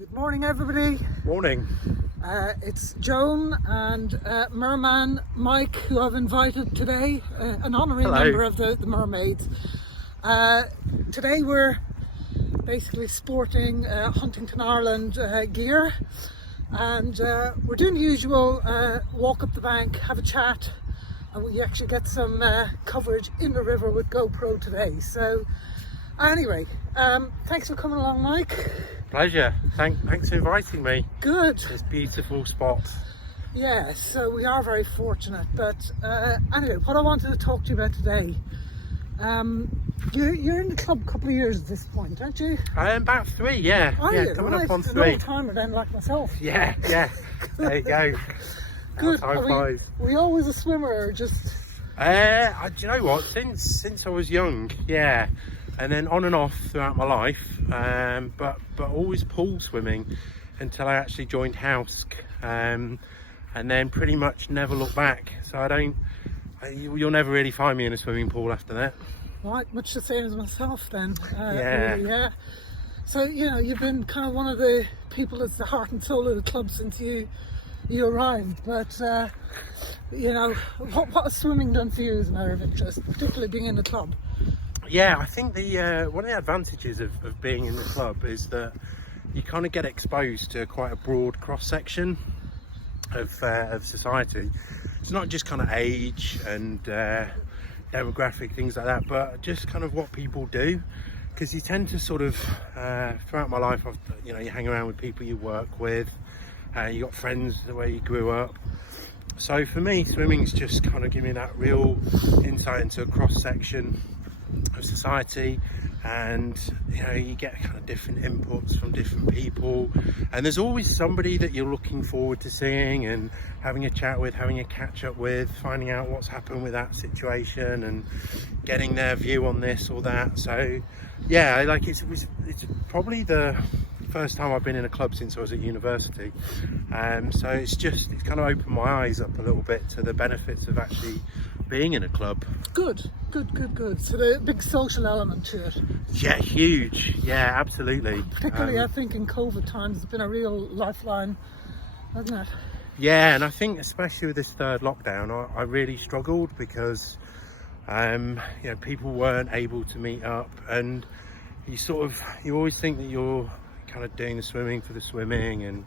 Good morning, everybody. Morning. It's Joan and Merman Mike, who I've invited today, an honorary Hello. member of the Mermaids. Today we're basically sporting Huntington, Ireland gear, and we're doing the usual walk up the bank, have a chat, and we actually get some coverage in the river with GoPro today. So anyway, thanks for coming along, Mike. Pleasure. Thanks for inviting me. Good. This beautiful spot. Yeah, so we are very fortunate. But anyway, what I wanted to talk to you about today, you're in the club a couple of years at this point, aren't you? I am about 3, yeah. Are yeah, you? coming Right. up on An 3. old timer then, like myself. Yeah. There you go. Good. Time flies. Were you always a swimmer, or just? Do you know what? Since I was young, yeah. And then on and off throughout my life, but always pool swimming until I actually joined House, and then pretty much never looked back. So you'll never really find me in a swimming pool after that. Right, much the same as myself then. Yeah. Really, yeah. So you've been kind of one of the people that's the heart and soul of the club since you arrived. But what has swimming done for you as a matter of interest, particularly being in the club? Yeah, I think one of the advantages of being in the club is that you kind of get exposed to quite a broad cross section of society. It's not just kind of age and demographic things like that, but just kind of what people do. Because you tend to sort of throughout my life, you hang around with people you work with, you got friends the way you grew up. So for me, swimming's just kind of giving me that real insight into a cross section of society, and you get kind of different inputs from different people, and there's always somebody that you're looking forward to seeing and having a chat with, having a catch up with, finding out what's happened with that situation and getting their view on this or that. So yeah, like it's probably the first time I've been in a club since I was at university, so it's kind of opened my eyes up a little bit to the benefits of actually being in a club. Good. So the big social element to it. Yeah, huge. Yeah, absolutely. Particularly, I think in COVID times, it's been a real lifeline, hasn't it? Yeah, and I think especially with this third lockdown, I really struggled because people weren't able to meet up, and you always think that you're kind of doing the swimming for the swimming and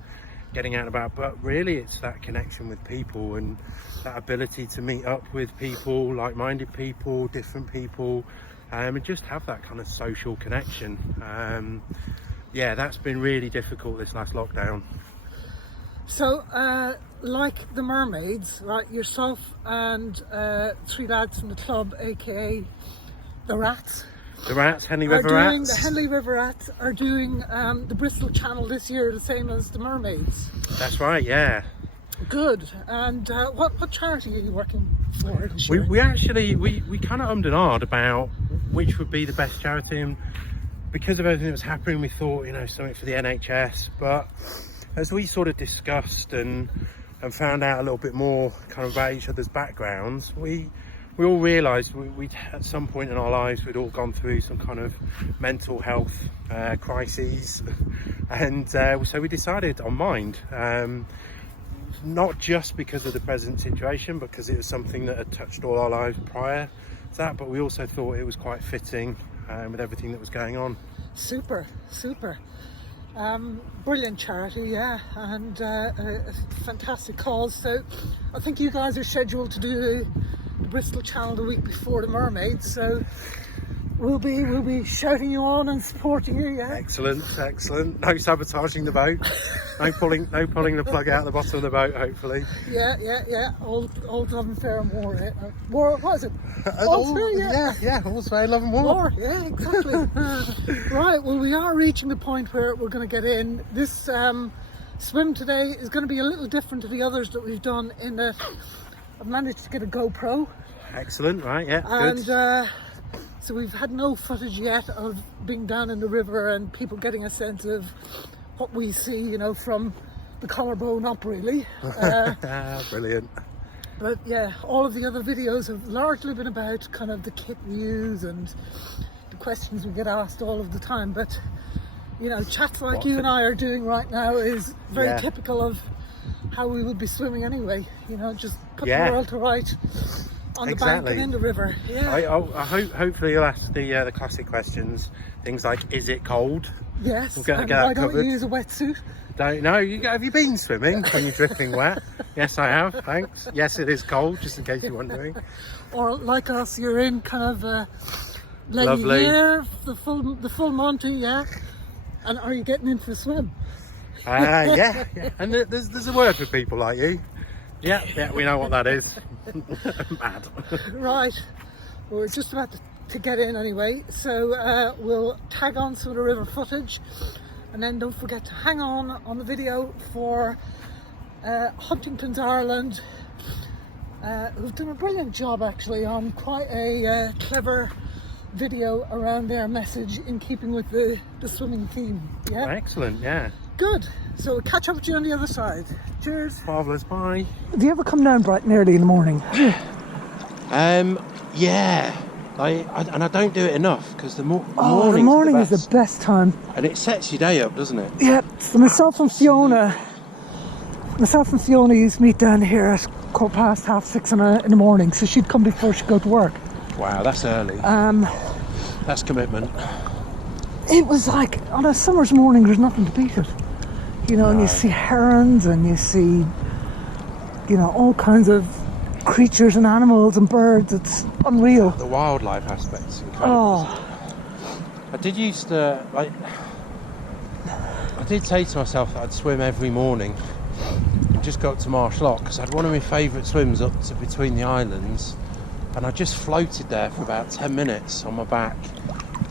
getting out and about, but really it's that connection with people and that ability to meet up with people, like-minded people, different people, and just have that kind of social connection. That's been really difficult this last lockdown. So like the Mermaids, right, yourself and 3 lads from the club, aka the Rats, Henley Mermaids. The Henley Mermaids are doing the Bristol Channel this year, the same as the Mermaids. That's right, yeah. Good. And what charity are you working for this year? We actually kind of ummed and ahed about which would be the best charity, and because of everything that was happening, we thought something for the NHS. But as we sort of discussed and found out a little bit more kind of about each other's backgrounds, we all realised we'd at some point in our lives we'd all gone through some kind of mental health crises, and so we decided on Mind, not just because of the present situation, because it was something that had touched all our lives prior to that, but we also thought it was quite fitting with everything that was going on. Super. Brilliant charity, yeah, and a fantastic cause. So I think you guys are scheduled to do the Bristol Channel the week before the Mermaids, so we'll be shouting you on and supporting you. Yeah. Excellent. No sabotaging the boat. No pulling the plug out the bottom of the boat. Hopefully. Yeah. Old love and fair and war. War. What is it? All's fair. Yeah. All's fair, love and war. War. Yeah, exactly. Right. Well, we are reaching the point where we're going to get in. This swim today is going to be a little different to the others that we've done in that I've managed to get a GoPro. Excellent, right, yeah, and, good. So we've had no footage yet of being down in the river and people getting a sense of what we see, from the collarbone up, really. Brilliant. But yeah, all of the other videos have largely been about kind of the kit we use and the questions we get asked all of the time. But you know, chats like you and I are doing right now is very typical of how we would be swimming anyway. You know, just put the world to right on the bank and in the river. Yeah. I hope hopefully you'll ask the classic questions, things like, is it cold? Yes. We'll get why that don't covered. you use a wetsuit? Don't know. Have you been swimming when you're dripping wet? Yes, I have. Thanks. Yes, it is cold, just in case you're wondering. Or like us, you're in kind of Lovely. Hair, the full Monty, yeah. And are you getting into the swim? Yeah. And there's a word for people like you. Yeah, we know what that is. Mad. Right. Well, we're just about to get in anyway, so we'll tag on some of the river footage, and then don't forget to hang on the video for Huntington's Ireland, who've done a brilliant job actually on quite a clever video around their message in keeping with the swimming theme. Yeah. Excellent. Yeah. Good. So we'll catch up with you on the other side. Cheers. Marvellous. Bye. Do you ever come down bright and early in the morning? Yeah. I don't do it enough because the morning. The morning is the best time. And it sets your day up, doesn't it? Yeah. So myself and Fiona used to meet down here at 6:15 in the morning. So she'd come before she'd go to work. Wow, that's early. That's commitment. It was like on a summer's morning, there's nothing to beat it. You know, and you see herons and you see, you know, all kinds of creatures and animals and birds. It's unreal. The wildlife aspect's incredible. I did used to, like, I did say to myself that I'd swim every morning and just go up to Marsh Lock because I had one of my favourite swims up to between the islands, and I just floated there for about 10 minutes on my back,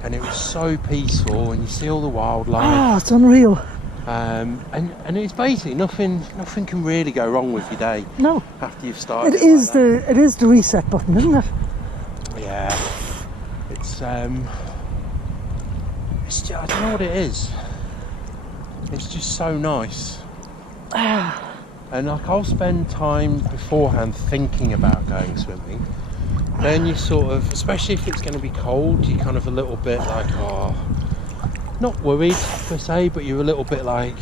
and it was so peaceful, and you see all the wildlife. It's unreal. And it's basically nothing can really go wrong with your day. No. After you've started. It is the reset button, isn't it? Yeah. It's just, I don't know what it is. It's just so nice. And like I'll spend time beforehand thinking about going swimming. Then you sort of, especially if it's going to be cold, you're kind of a little bit like, not worried per se, but you're a little bit like,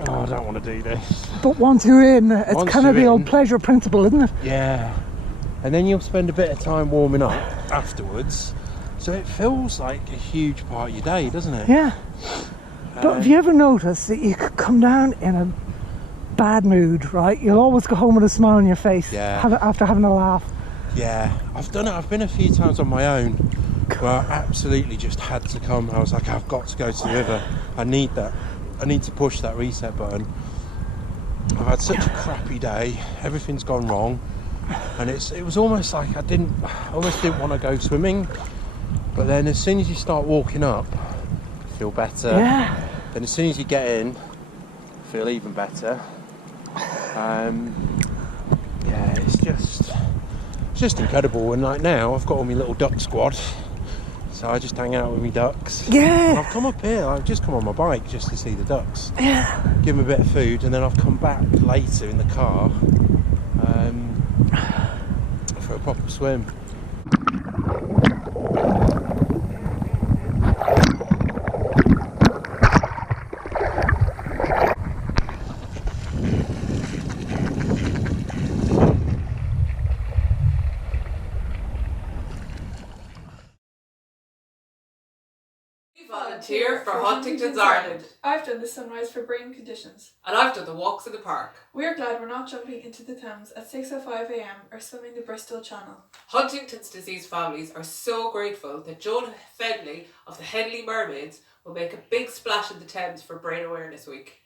I don't want to do this. But once you're in, it's kind of the old pleasure principle, isn't it? Yeah. And then you'll spend a bit of time warming up afterwards. So it feels like a huge part of your day, doesn't it? Yeah. But have you ever noticed that you could come down in a bad mood, right? You'll always go home with a smile on your face after having a laugh. Yeah. I've done it. I've been a few times on my own where I absolutely just had to come. I was like, I've got to go to the river. I need that. I need to push that reset button. I've had such a crappy day. Everything's gone wrong. And it was almost like I almost didn't want to go swimming. But then as soon as you start walking up, you feel better. Yeah. Then as soon as you get in, you feel even better. Yeah, it's just incredible. And like now, I've got all my little duck squad. So I just hang out with my ducks. Yeah. And I've come up here, I've just come on my bike just to see the ducks. Yeah. Give them a bit of food, and then I've come back later in the car for a proper swim. Volunteer for Huntington's Ireland. I've done the sunrise for brain conditions. And I've done the walks in the park. We're glad we're not jumping into the Thames at 6:05 a.m. or swimming the Bristol Channel. Huntington's disease families are so grateful that Joan Henley of the Henley Mermaids will make a big splash in the Thames for Brain Awareness Week.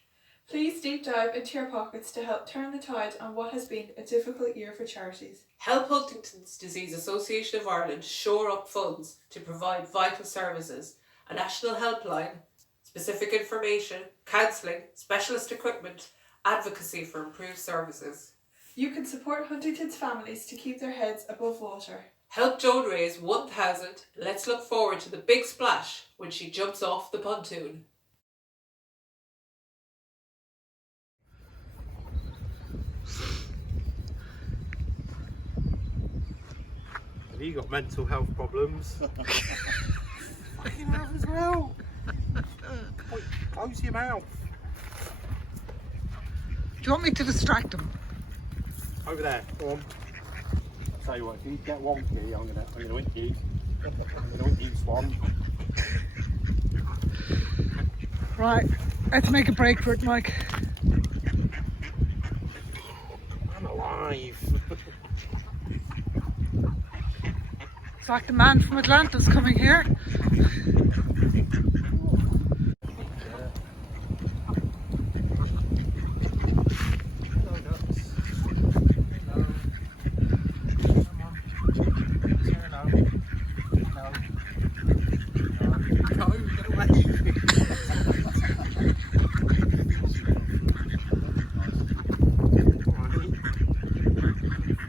Please deep dive into your pockets to help turn the tide on what has been a difficult year for charities. Help Huntington's Disease Association of Ireland shore up funds to provide vital services. A national helpline, specific information, counselling, specialist equipment, advocacy for improved services. You can support Huntington's families to keep their heads above water. Help Joan raise 1,000. Let's look forward to the big splash when she jumps off the pontoon. Have you got mental health problems? Fucking have as well. Close your mouth. Do you want me to distract him? Over there, go on. I'll tell you what, if you get wonky, I'm gonna wink you. I'm gonna wink you, Swan. Right, let's make a break for it, Mike. I'm alive. It's like the man from Atlantis coming here.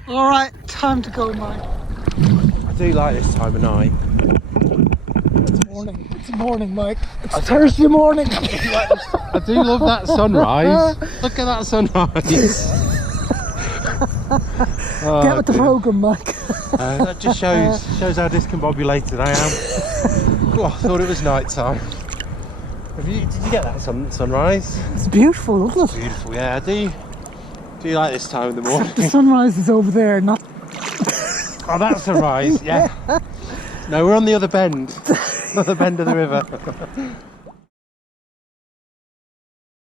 Alright, time to go, Mike. I do like this time of night. It's morning. It's morning, Mike. It's Thursday morning. I do love that sunrise. Look at that sunrise. Oh, Get with the dear. programme, Mike. That just shows how discombobulated I am. Oh, I thought it was night time. Did you get that sunrise? It's beautiful, isn't it? Beautiful, yeah. I do you like this time in the morning? The sunrise is over there, not... Oh, that's sunrise, yeah. No, we're on the other bend. Other bend of the river.